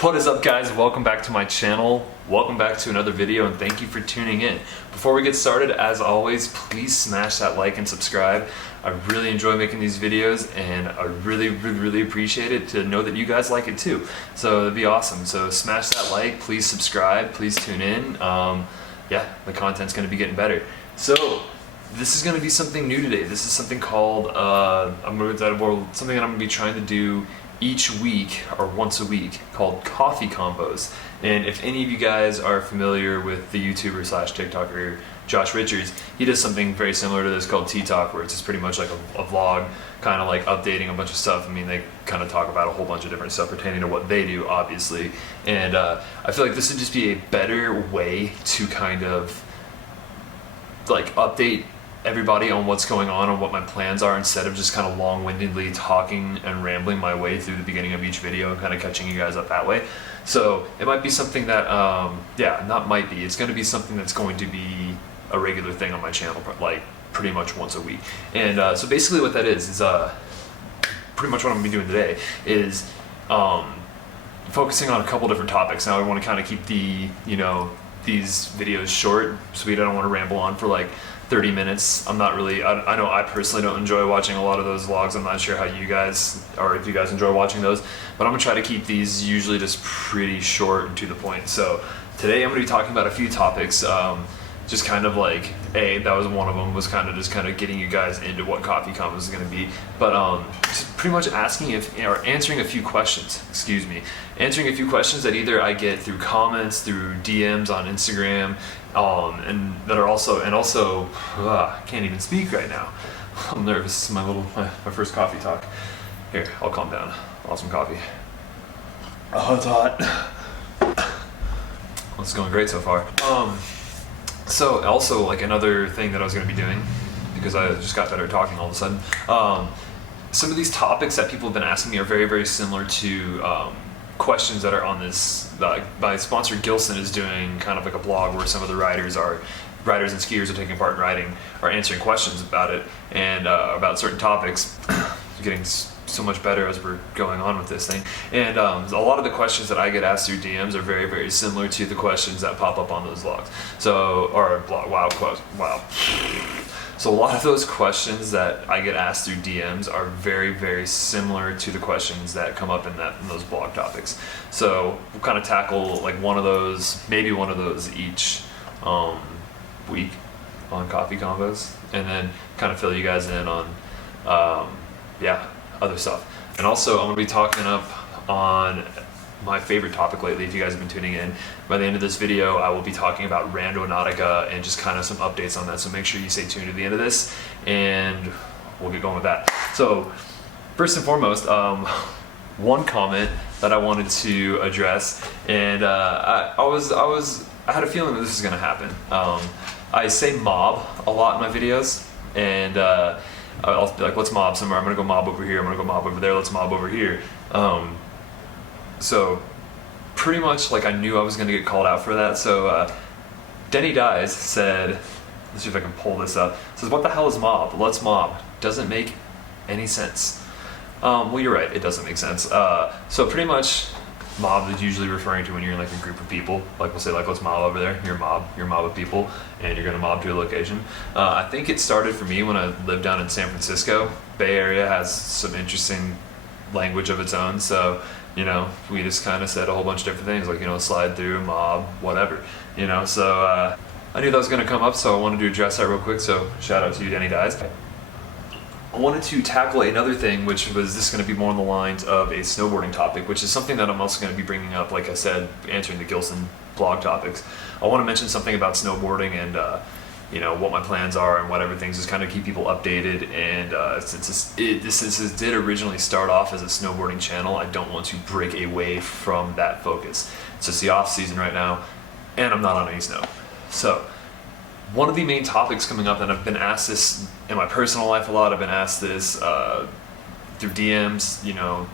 What is up, guys? Welcome back to my channel. Welcome back to another video, and thank you for tuning in. Before we get started, as always, please smash that like and subscribe. I really enjoy making these videos, and I really appreciate it to know that you guys like it too. So it'd be awesome. So smash that like, please subscribe, please tune in. Yeah, the content's going to be getting better. So this is going to be something new today. This is something called something that I'm going to be trying to do each week or once a week, called Coffee Convos. And if any of you guys are familiar with the YouTuber slash TikToker Josh Richards, he does something very similar to this called TeaTok, where it's just pretty much like a vlog, kind of like updating a bunch of stuff. I mean, they kind of talk about a whole bunch of different stuff pertaining to what they do, obviously. And I feel like this would just be a better way to kind of like update everybody on what's going on and what my plans are, instead of just kind of long-windedly talking and rambling my way through the beginning of each video and kind of catching you guys up that way. So it might be something that, it's going to be something that's going to be a regular thing on my channel, like pretty much once a week. And so basically what that is pretty much what I'm going to be doing today is focusing on a couple different topics. Now I want to kind of keep these videos short, sweet. I don't want to ramble on for like 30 minutes. I know I personally don't enjoy watching a lot of those vlogs. I'm not sure how you guys, or if you guys enjoy watching those, but I'm gonna try to keep these usually just pretty short and to the point. So today I'm gonna be talking about a few topics, just kind of like, that was one of them, was kind of getting you guys into what Coffee Convos is gonna be, but just pretty much answering a few questions, answering a few questions that either I get through comments, through DMs on Instagram, and that are also, can't even speak right now. I'm nervous. My first coffee talk. Here, I'll calm down. I'll have some coffee. Oh, it's hot. Well, it's going great so far. So also, like, another thing that I was going to be doing, because I just got better at talking all of a sudden, some of these topics that people have been asking me are very similar to questions that are on this. My sponsor Gilson is doing kind of like a blog where some of the riders and skiers are taking part in riding, are answering questions about it, and about certain topics. Getting so much better as we're going on with this thing, and a lot of the questions that I get asked through DMs are very similar to the questions that pop up on those vlogs. So a lot of those questions that I get asked through DMs are very similar to the questions that come up in those blog topics. So we'll kind of tackle like maybe one of those each week on Coffee Convos, and then kind of fill you guys in on other stuff. And also I'm going to be talking up on my favorite topic lately. If you guys have been tuning in, by the end of this video I will be talking about Randonautica and just kind of some updates on that, so make sure you stay tuned to the end of this and we'll get going with that. So first and foremost, one comment that I wanted to address, and I had a feeling that this was going to happen. I say mob a lot in my videos, and I'll be like, let's mob somewhere. I'm gonna go mob over here, I'm gonna go mob over there, let's mob over here. So pretty much like I knew I was gonna get called out for that. So Denny Dies said, let's see if I can pull this up, says, what the hell is mob? Let's mob. Doesn't make any sense. Well, you're right, it doesn't make sense. So pretty much mob is usually referring to when you're in like a group of people. Like we'll say, like, let's mob over there. You're a mob of people, and you're gonna mob to a location. I think it started for me when I lived down in San Francisco. Bay Area has some interesting language of its own, so we just kind of said a whole bunch of different things, like slide through, mob, whatever. So I knew that was gonna come up, so I wanted to address that real quick. So shout out to you, Denny Dies. I wanted to tackle another thing, which was this going to be more on the lines of a snowboarding topic, which is something that I'm also going to be bringing up, like I said, answering the Gilson blog topics. I want to mention something about snowboarding and what my plans are and whatever things, just kind of keep people updated. And since this did originally start off as a snowboarding channel, I don't want to break away from that focus. It's just the off season right now, and I'm not on any snow. So one of the main topics coming up, and I've been asked this in my personal life a lot, I've been asked this through DMs,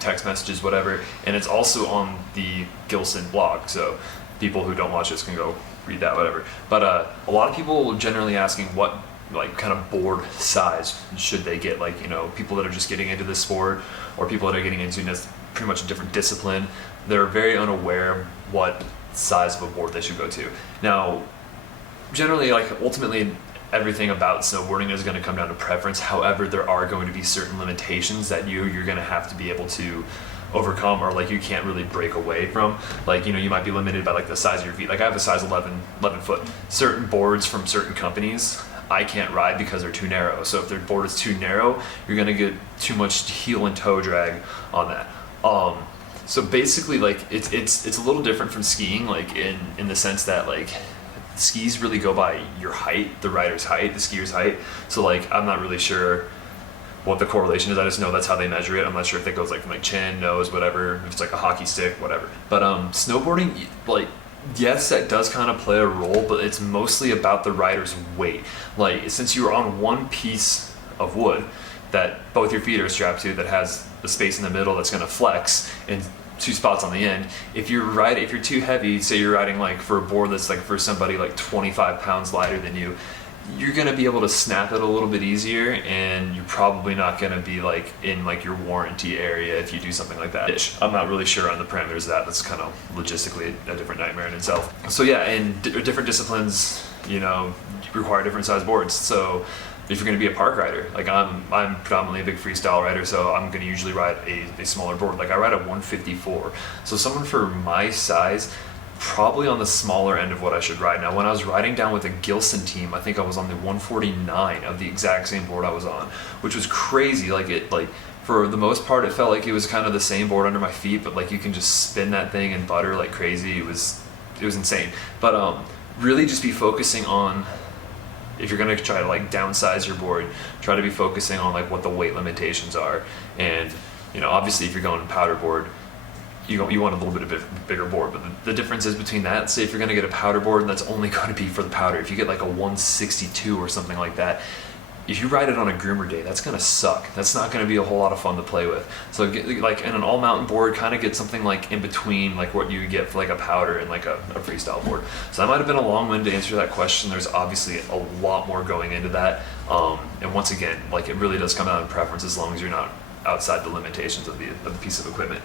text messages, whatever, and it's also on the Gilson blog, so people who don't watch this can go read that, whatever. But a lot of people generally asking what kind of board size should they get, people that are just getting into this sport, or people that are getting into pretty much a different discipline. they're very unaware of what size of a board they should go to. Now, generally, like ultimately, everything about snowboarding is going to come down to preference. However, there are going to be certain limitations that you're going to have to be able to overcome, or like you can't really break away from. Like, you know, you might be limited by like the size of your feet. Like I have a size 11 foot. Certain boards from certain companies I can't ride because they're too narrow. So if their board is too narrow, you're gonna get too much heel and toe drag on that. So basically, like it's a little different from skiing, like in the sense that like skis really go by your height, the rider's height, the skier's height. So like I'm not really sure what the correlation is. I just know that's how they measure it. I'm not sure if it goes like from like chin, nose, whatever, if it's like a hockey stick, whatever. But snowboarding, like, yes, that does kind of play a role, but it's mostly about the rider's weight. Like, since you're on one piece of wood that both your feet are strapped to, that has the space in the middle that's gonna flex, and two spots on the end. If you're too heavy, say you're riding like for a board that's like for somebody like 25 pounds lighter than you, you're gonna be able to snap it a little bit easier, and you're probably not gonna be like in like your warranty area if you do something like that. I'm not really sure on the parameters of that. That's kind of logistically a different nightmare in itself. So yeah, and different disciplines, you know, require different size boards. So if you're gonna be a park rider, like I'm predominantly a big freestyle rider, so I'm gonna usually ride a smaller board. Like I ride a 154. So someone for my size, probably on the smaller end of what I should ride. Now, when I was riding down with a Gilson team, I think I was on the 149 of the exact same board I was on, which was crazy. Like for the most part, it felt like it was kind of the same board under my feet, but like you can just spin that thing and butter like crazy. It was insane. But really just be focusing on, if you're gonna try to like downsize your board, try to be focusing on like what the weight limitations are. And, you know, obviously if you're going powder board, you want a little bit of a bigger board, but the difference is between that, say if you're gonna get a powder board, that's only gonna be for the powder. If you get like a 162 or something like that, if you ride it on a groomer day, that's gonna suck. That's not gonna be a whole lot of fun to play with. So get, like in an all mountain board, kind of get something like in between like what you get for like a powder and like a freestyle board. So that might have been a long one to answer that question. There's obviously a lot more going into that. And once again, like it really does come down to preference, as long as you're not outside the limitations of the piece of equipment.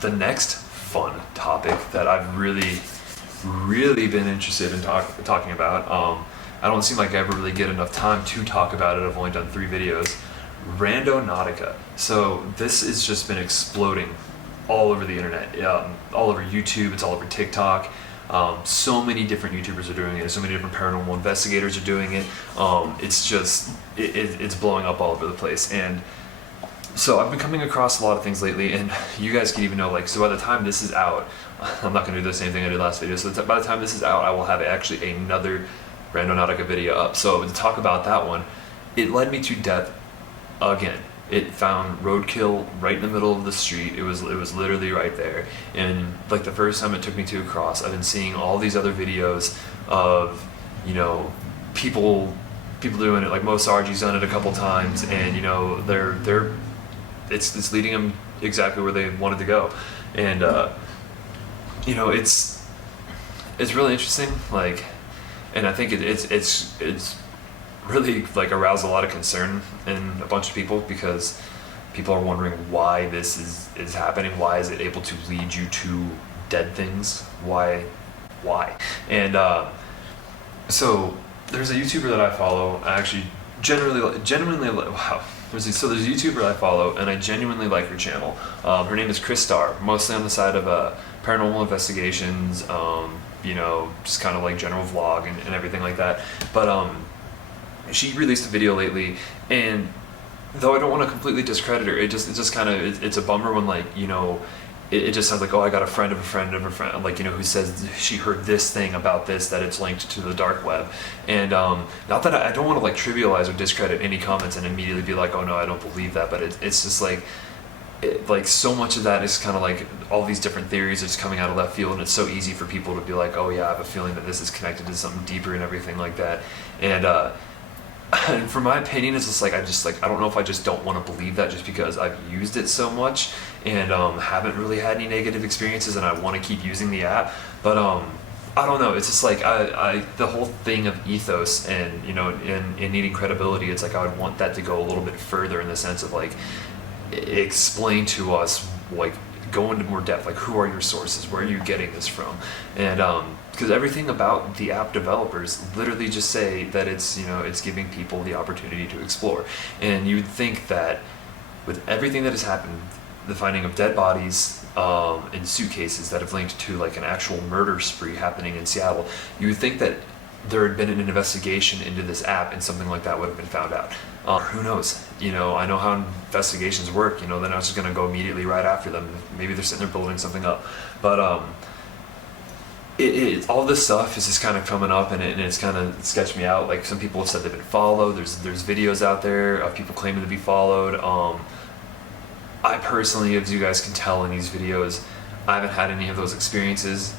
The next fun topic that I've really been interested in talking about, I don't seem like I ever really get enough time to talk about it. I've only done 3 videos. Randonautica. So this has just been exploding all over the internet, all over YouTube, it's all over TikTok. So many different YouTubers are doing it, so many different paranormal investigators are doing it. It's just, it's blowing up all over the place. And so I've been coming across a lot of things lately, and you guys can even know, like, so by the time this is out, I'm not gonna do the same thing I did last video, so by the time this is out, I will have actually another Randonautica video up. So to talk about that one, it led me to death again. It found roadkill right in the middle of the street. It was literally right there. And like the first time it took me to a cross, I've been seeing all these other videos of, you know, people doing it. Like Mo Sargi's done it a couple times, and you know it's leading them exactly where they wanted to go. And you know, it's really interesting. Like, and I think it's really like aroused a lot of concern in a bunch of people, because people are wondering why this is happening. Why is it able to lead you to dead things? Why? And so there's a YouTuber that I follow. I actually genuinely wow. There's a YouTuber I follow, and I genuinely like her channel. Her name is Chris Starr, mostly on the side of paranormal investigations, you know, just kind of like general vlog and everything like that. But she released a video lately, and though I don't want to completely discredit her, it just kind of, it's a bummer when, like, you know, it just sounds like, oh, I got a friend of a friend of a friend, like, you know, who says she heard this thing about this, that it's linked to the dark web. And not that I don't want to like trivialize or discredit any comments and immediately be like, oh no, I don't believe that, but it's just like, like so much of that is kind of like all these different theories are just coming out of left field, and it's so easy for people to be like, oh yeah, I have a feeling that this is connected to something deeper and everything like that. And for my opinion, it's just like, I don't know if I just don't want to believe that, just because I've used it so much and haven't really had any negative experiences, and I want to keep using the app. But I don't know, it's just like the whole thing of ethos and, you know, in needing credibility, it's like I would want that to go a little bit further, in the sense of like explain to us like go into more depth, like who are your sources, where are you getting this from? And because everything about the app developers literally just say that it's, you know, it's giving people the opportunity to explore. And you'd think that with everything that has happened, the finding of dead bodies in suitcases that have linked to like an actual murder spree happening in Seattle, you would think that there had been an investigation into this app and something like that would have been found out. Who knows? You know, I know how investigations work. You know, they're not just going to go immediately right after them. Maybe they're sitting there building something up. But all this stuff is just kind of coming up, and it's kind of sketched me out. Like, some people have said they've been followed. There's videos out there of people claiming to be followed. I personally, as you guys can tell in these videos, I haven't had any of those experiences.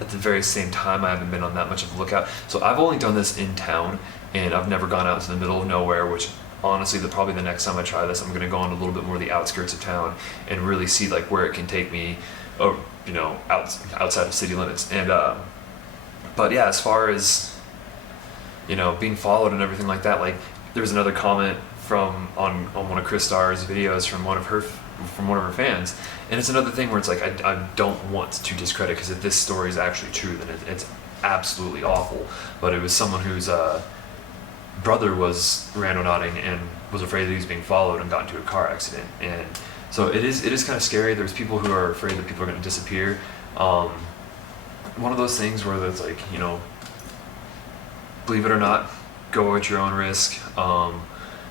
At the very same time, I haven't been on that much of a lookout. So I've only done this in town, and I've never gone out to the middle of nowhere, which honestly, probably the next time I try this, I'm gonna go on a little bit more of the outskirts of town and really see like where it can take me, or, you know, outside of city limits. And but yeah, as far as, you know, being followed and everything like that, like there was another comment from on one of Chris Starr's videos from one of her fans, and it's another thing where it's like I don't want to discredit, because if this story is actually true, then it's absolutely awful. But it was someone whose brother was randonauting and was afraid that he was being followed and got into a car accident. And so it is kind of scary. There's people who are afraid that people are going to disappear. One of those things where it's like, you know, believe it or not, go at your own risk.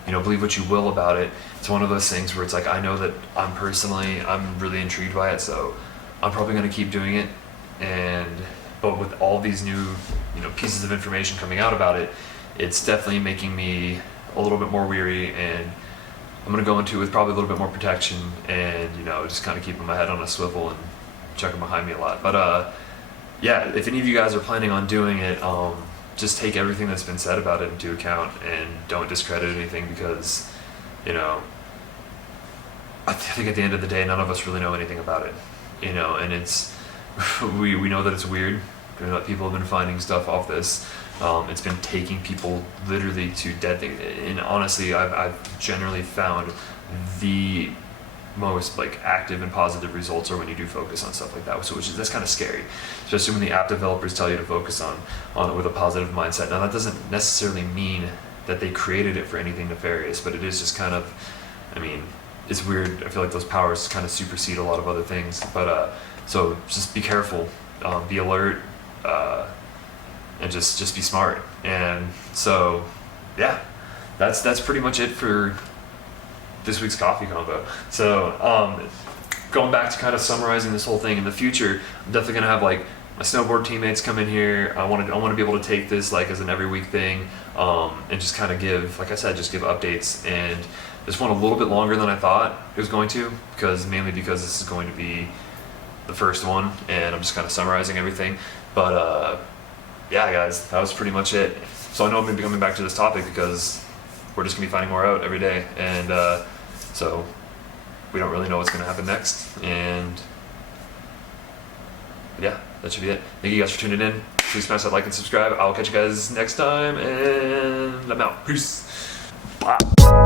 You know, believe what you will about it. It's one of those things where it's like, I know that I'm really intrigued by it, so I'm probably going to keep doing it. But with all these new, you know, pieces of information coming out about it, it's definitely making me a little bit more weary, and I'm going to go into it with probably a little bit more protection, and, you know, just kind of keeping my head on a swivel and checking behind me a lot. But yeah, if any of you guys are planning on doing it, just take everything that's been said about it into account and don't discredit anything, because, you know, I think at the end of the day, none of us really know anything about it, you know, and it's, we know that it's weird. You know, that people have been finding stuff off this. It's been taking people literally to dead things, and honestly, I've generally found the most like active and positive results are when you do focus on stuff like that. So that's kind of scary, especially when the app developers tell you to focus on it with a positive mindset. Now that doesn't necessarily mean that they created it for anything nefarious, but it is just kind of, I mean, it's weird. I feel like those powers kind of supersede a lot of other things. But so just be careful, be alert, and just be smart. And so yeah, that's pretty much it for this week's coffee convo. So going back to kind of summarizing this whole thing, in the future, I'm definitely gonna have like my snowboard teammates come in here. I want to be able to take this like as an every week thing, and just kind of give, like I said, just give updates. And this one a little bit longer than I thought it was going to, mainly because this is going to be the first one, and I'm just kind of summarizing everything. But yeah, guys, that was pretty much it. So I know I'm gonna be coming back to this topic because we're just gonna be finding more out every day, and so we don't really know what's gonna happen next. And yeah, that should be it. Thank you guys for tuning in. Please smash that like and subscribe. I'll catch you guys next time, and I'm out. Peace. Bye.